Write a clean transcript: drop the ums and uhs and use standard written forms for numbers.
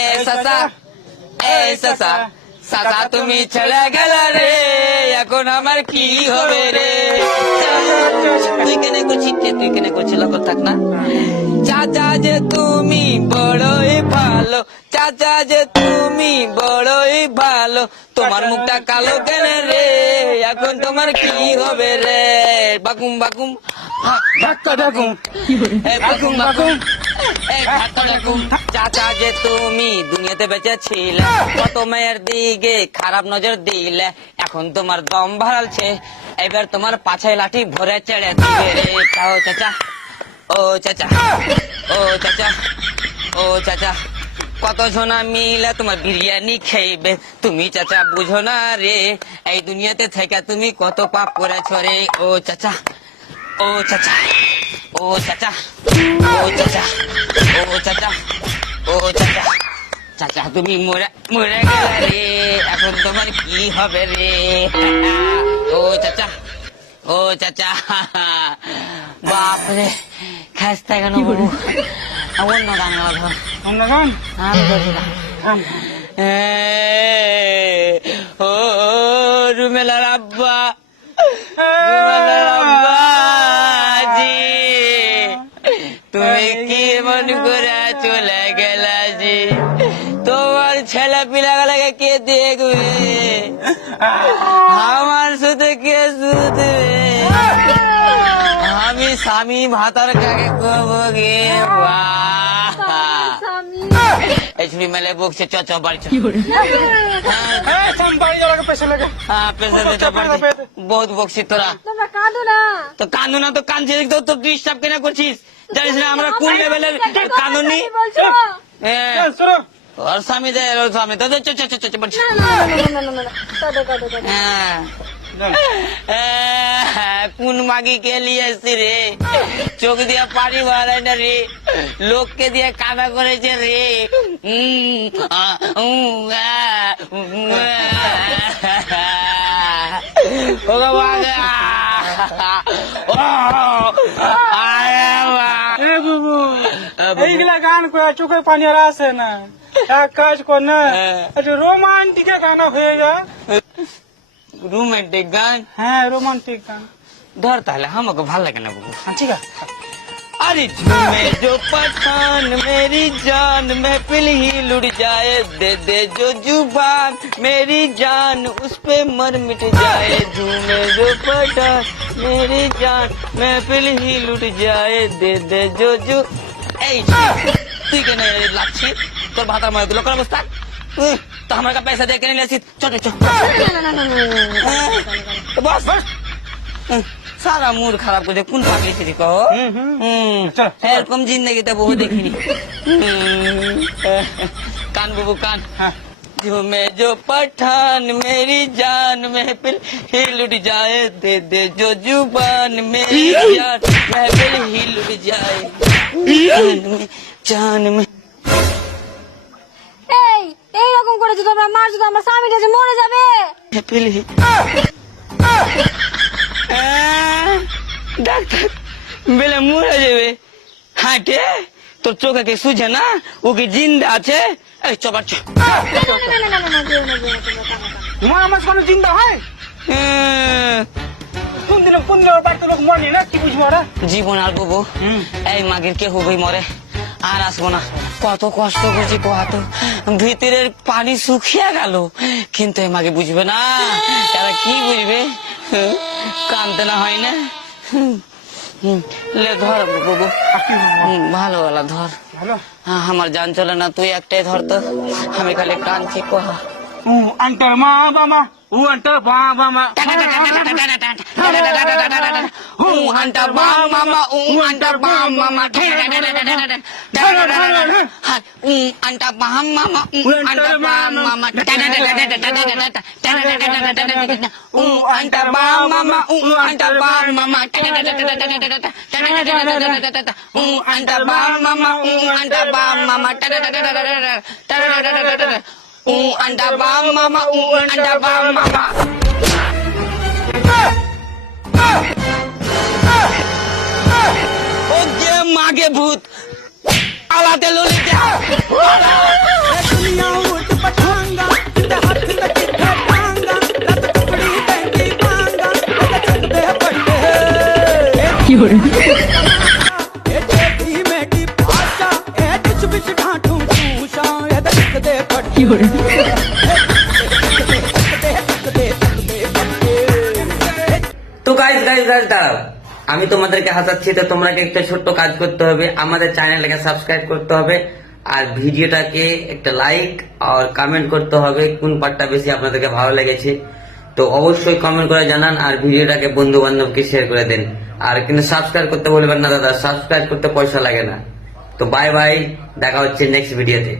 এ চাচা, এই চাচা, চাচা তুমি ছেড়ে গেলে রে, এখন আমার কি হবে রে? তুই কেনে করছিস, তুই কেনে করছিস, লোক থাক না। চাচা যে তুমি বড়ই ভালো, চাচা যে তুমি বড়ই ভালো, তোমার মুখটা কালো কেনে রে, এখন তোমার কি হবে রে? বাকুম বাকুম ধাক্কা ডাকুম, বাকুম বাকুম ধাক্কা ডাকুম। চাচা যে তুমি দুনিয়াতে বেঁচে ছিলে, কত মেয়ের দিকে খারাপ নজর দিলে, এখন তোমার দম ভালছে, এবার তোমার পাছায় লাঠি ভরে চেড়ে দিবে রে। ও চাচা, ও চাচা, ও চাচা, ও চাচা, কত জনা মিলে তোমার বিরিয়ানি খাইবে, তুমি চাচা বুঝো না রে, এই দুনিয়াতে থেকে তুমি কত পাপ করেছ রে। ও চাচা, ও চাচা, ও চাচা, ও চাচা, ও চাচা, ও চাচা, চাচা তুমি মরে মরে গেলে রে, এখন তোমার কি হবে রে? ও চাচা, ও চাচা, বাপরে খাস্তা কেন বাবু? অন্য গান গাওয়া ধর, অন্য গান আমি ধরছি না। ও রুমেলার আব্বা, রুমেলার আব্বা জি, তুমি কি মন করে চলে গেলা জি? তোমার ছেলে পিলাগুলোকে কে দেখবে? আমার সাথে কে শুধবে? আমি স্বামী ভাতার কাকে করবো গে? এই ছুরি মেলে বকছে, চ চ বাড়ি চ। বহুত বকছি তোরা, তো কান্দু না তো কানছি, তো ডিস্টার্ব কেন করছিস? জানিস না আমরা কোন লেভেলের কানুনি? ওর স্বামী দেয়, ওর স্বামী তো চ চ চ চ বাড়ি চ। কোন মাগি কে লিয়েছি রে, চোখ দিয়ে পানি ভরাই না রে, লোককে দিয়ে কানা করেছে রে। এইগুলা গান করে চোখে পানি আর আসে না, এক কাজ কর না, একটা রোমান্টিক গান হয়ে যায়। রোমান্টিক গান? হ্যাঁ রোমান্টিক গান ধর তাহলে, আমাকে ভালো লাগে না বাবু। ঠিক আছে। अरे झूमे जो पठान मेरी जान, महफिल ही लुट जाए, दे दे जो जुबान मेरी जान, उस पे मर मिट जाए। झूमे जो पठान मेरी जान, महफिल ही लुट जाए, दे दे जो जु। এই তুই কেন লাগছিস? তোর ভাতার মায়ের লোকের অবস্থা, তো আমার কাছে পয়সা দিয়ে কেন নিয়েছিস? চল চল বস বস, সারা মুড খারাপ করে কোন পাগলি ছিলি কহ? এরকম জিন্দগিতে বহু দেখিনি। কান বাবু কান। झूमे जो पठान मेरी जान, महफिल ही लुट जाए, दे दे जो जुबान मेरी जान, महफिल ही लुट जाए, जान में। এই এইরকম করে যদি আমরা মার, যদি আমার স্বামী কাছে মরে যাবে। महफिल ही ডাক্তার বেলে মরে যাবে, হাঁটে তোর চোখে কি সুঝে না? ও কি জিন্দা আছে? এই চবার চ। আমার কোনো চিন্তা হয়? কোন দিন বাড়িতে লোক মরে না, কি বুঝবো? জীবন আর বউ এই মাগির কে হবেই মরে, আর আসবো না। কত কষ্ট করছি, কত ভিতরের পানি শুকিয়ে গেল, কিন্তু এই মাগে বুঝবে না। এরা কি বুঝবে? কানতে না হয় না। লে ধর বাবু, ভালো ভালো ধর। আমার জান চলে না, তুই একটাই ধর তো, আমি খালি কানছি। কহ আন্টার মা বাবা, ও আন্টার বাবা মা, anta bang mama, anta bang mama, anta bang mama, anta bang mama, anta bang mama, anta bang mama, anta bang mama, anta bang mama, anta bang mama, anta bang mama. মাগে ভূত আলাতে ললিতে তো গাইস গাইস গাইস দাঁড়াও, আমি তোমাদেরকে হাসাচ্ছি, তো তোমরা একটা ছোট্ট কাজ করতে হবে, আমাদের চ্যানেলটাকে সাবস্ক্রাইব করতে হবে আর ভিডিওটাকে একটা লাইক আর কমেন্ট করতে হবে কোন পার্টটা বেশি আপনাদেরকে ভালো লেগেছে। তো অবশ্যই কমেন্ট করে জানান আর ভিডিওটাকে বন্ধু বান্ধবকে শেয়ার করে দেন। আর কিন্তু সাবস্ক্রাইব করতে বলবেন না দাদা, সাবস্ক্রাইব করতে পয়সা লাগে না। তো বাই বাই, দেখা হচ্ছে নেক্সট ভিডিওতে।